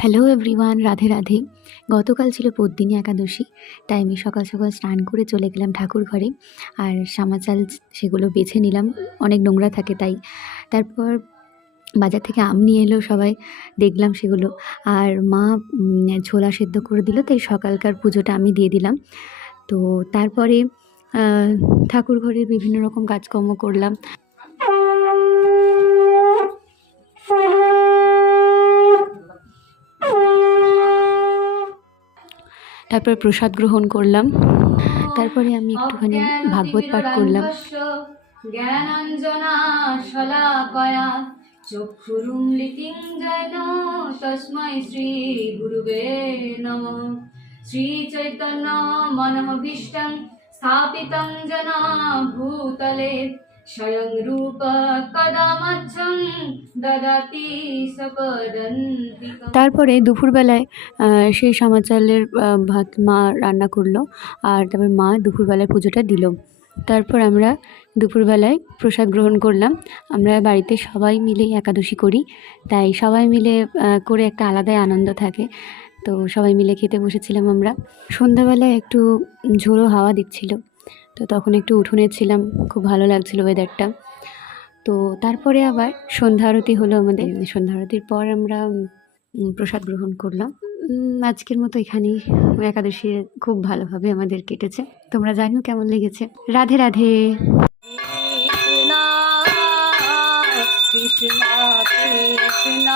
Hello everyone, Radhe Radhe. গতকাল ছিল পদ্মিনী একাদশী, তাই আমি সকাল সকাল স্নান করে চলে গেলাম ঠাকুর ঘরে। আর সামাচাল সেগুলো বেছে নিলাম, অনেক নোংরা থাকে তাই। তারপর বাজার থেকে আম নিয়ে এলো সবাই, দেখলাম সেগুলো। আর মা ছোলা সেদ্ধ করে দিল, তাই সকালকার পুজোটা আমি দিয়ে দিলাম। তো তারপরে ঠাকুর ঘরের বিভিন্ন রকম কাজকর্ম করলাম। তারপর প্রসাদ গ্রহণ করলাম। তারপরে আমি একটুখানি ভাগবত পাঠ করলাম। জ্ঞানাঞ্জনা শলাকয়া চক্ষুরুন্মিলিতং যেন তস্मै শ্রী গুরুবে নমঃ। শ্রী চৈতন্য মনোভীষ্টং স্থাপিতং যেন ভূতলে স্বয়ং রূপ কদা মধ্যং দদাতি সপদন্তিকম। তারপরে দুপুরবেলায় সেই সামাচালের ভাত মা রান্না করলো, আর তারপর মা দুপুরবেলায় পুজোটা দিল। তারপর আমরা দুপুরবেলায় প্রসাদ গ্রহণ করলাম। আমরা বাড়িতে সবাই মিলে একাদশী করি, তাই সবাই মিলে করে একটা আলাদাই আনন্দ থাকে। তো সবাই মিলে খেতে বসেছিলাম আমরা। সন্ধ্যাবেলায় একটু ঝোড়ো হাওয়া দিচ্ছিল, তো তখন একটু উঠোনে ছিলাম, খুব ভালো লাগছিল ওয়েদারটা। তো তারপরে আবার সন্ধ্যা আরতি হলো আমাদের। সন্ধ্যা আরতির পর আমরা প্রসাদ গ্রহণ করলাম। আজকের মতো এখানেই একাদশী খুব ভালোভাবে আমাদের কেটেছে। তোমরা জানিও কেমন লেগেছে। রাধে রাধে। কৃষ্ণ কৃষ্ণ কৃষ্ণ